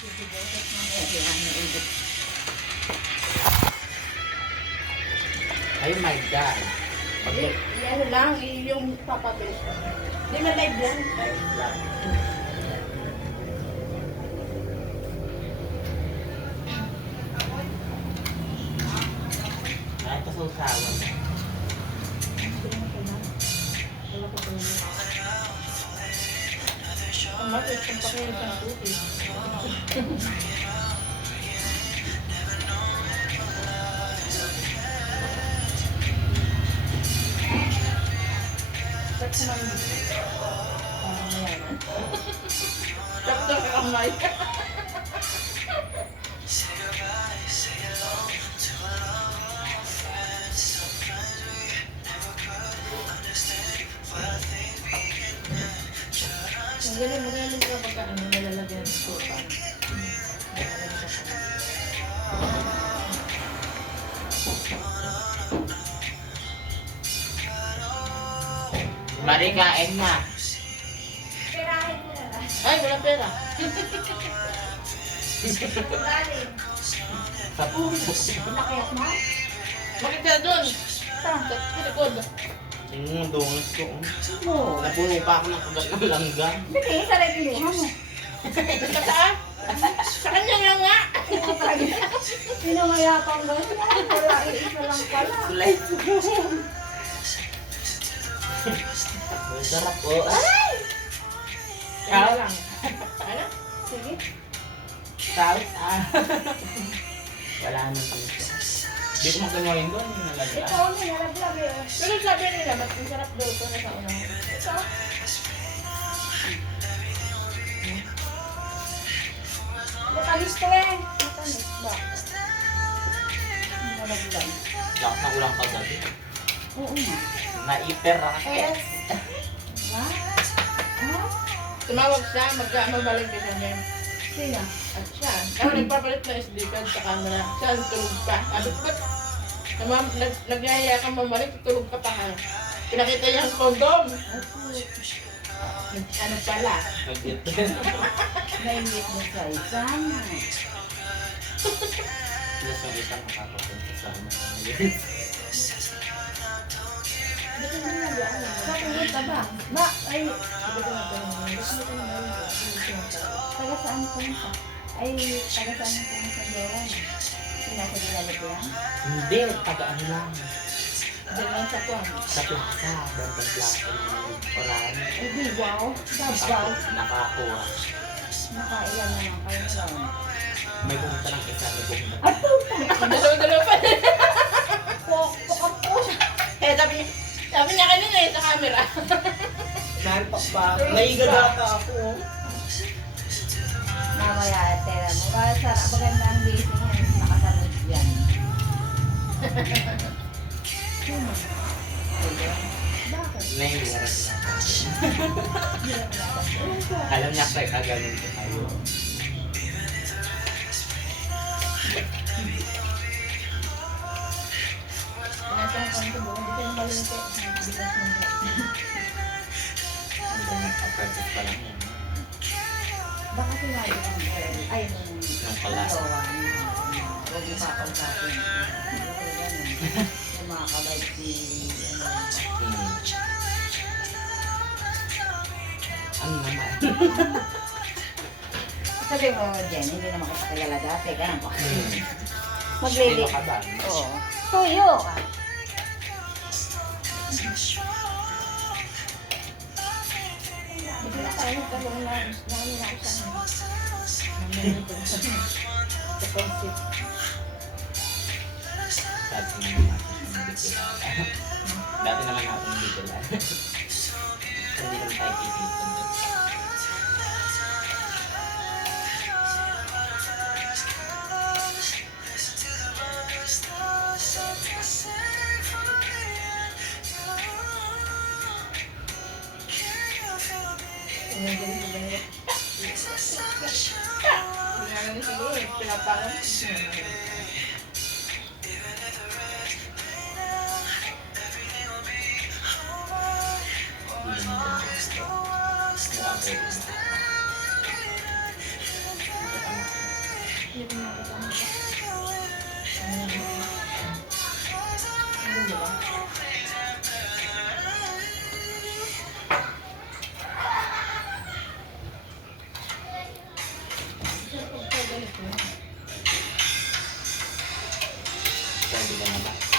Ay my God. Ano lang, yung papabilis ko. Hindi man live yan. Live lang. Ay, kasawsawan. Ang bakit kung pakilig ng tubig. Ba't kumain dito? Mayaman. Sakto ka kamay. Magaling ka pagka nalalagyan ng sopa. Mari, kain na. Perahin mo na lang. Ay, wala pera. Galing. Sa puso. Nakayat mo? Bakit ka doon? Sa likod. Dungas ko. Oo. Napuno pa ako ng kagat ng langga. Hindi, sa regulihan mo. Sa saan? Sa kanya nga nga. Pinamayapang gano'n. Wala, isa lang pala. Sulay ko. Ang sarap po. Ay! Kaya lang. Ano? Sige. Salt. Wala nang puso. Hindi ko magkanoin doon. Nalagyan. Ikaw, may nalaglag eh. Pero sabi nila, mas masarap daw ito na sa unang. Ito. Matamis to eh. Matamis ba? Nalaglag. Lakas na ulang kagabi. Oo nga. Naiper ako. Yes. Ha? Ha? Tumawag siya, magbalik din niya. Sino? At siya. Ako nagpapalit na SD card sa camera. Siya, tulog pa. Sabi ko, ba't nagyaya ka mamalik, tulog ka pa ha. Pinakita niya ang kondom. Ano pala? Nag-get. Nainit mo sa isang. Plus yung isang nakakapunta sa amin. Matulog ka ba? Ba? Ay, taga saan po sa? Ay, taga saan po sa Dewan? Sinasa dinalo ko yan? Hindi, tagaan lang. Diyan lang sa kwan. Sa plaza, bantang plaza ng Oran. Ay, di wow. Sabaw. Nakakuha. Nakailan naman kayo lang. May pumunta ng isa, may pumunta. At puta! Dalawa-dalawa pa. Pokok po siya. Eh, sabi niya kanina eh, sa camera. Nantok pa. Naigadata ako. Mamaya, tera mo. Maganda ang gising yan. Nakatanod yan. Bakit? Naiwara sila. Alam niya kay kagaling ko tayo. Pinasang kwan ko buong, hindi ko malinti. Apprentice pa lang yan. Baka sinabi ng ay, Nung class. Huwag mo papang sa akin. Yung mga kabay si, Ano naman? Sabi mo, Jen, hindi naman kita kilala dati. Ganun pa. Sino Maglili. ka ba? Oo. Tuyo ka. Hindi na tayo nagkaroon na namin na isang sa concept. Dati naman natin hindi kilala. Dati naman natin hindi kilala. Hindi naman tayo kikita. Pinangalan siguro eh, pinapangan. Hindi naman gusto. Mukhang pwede. Sabi ka naman.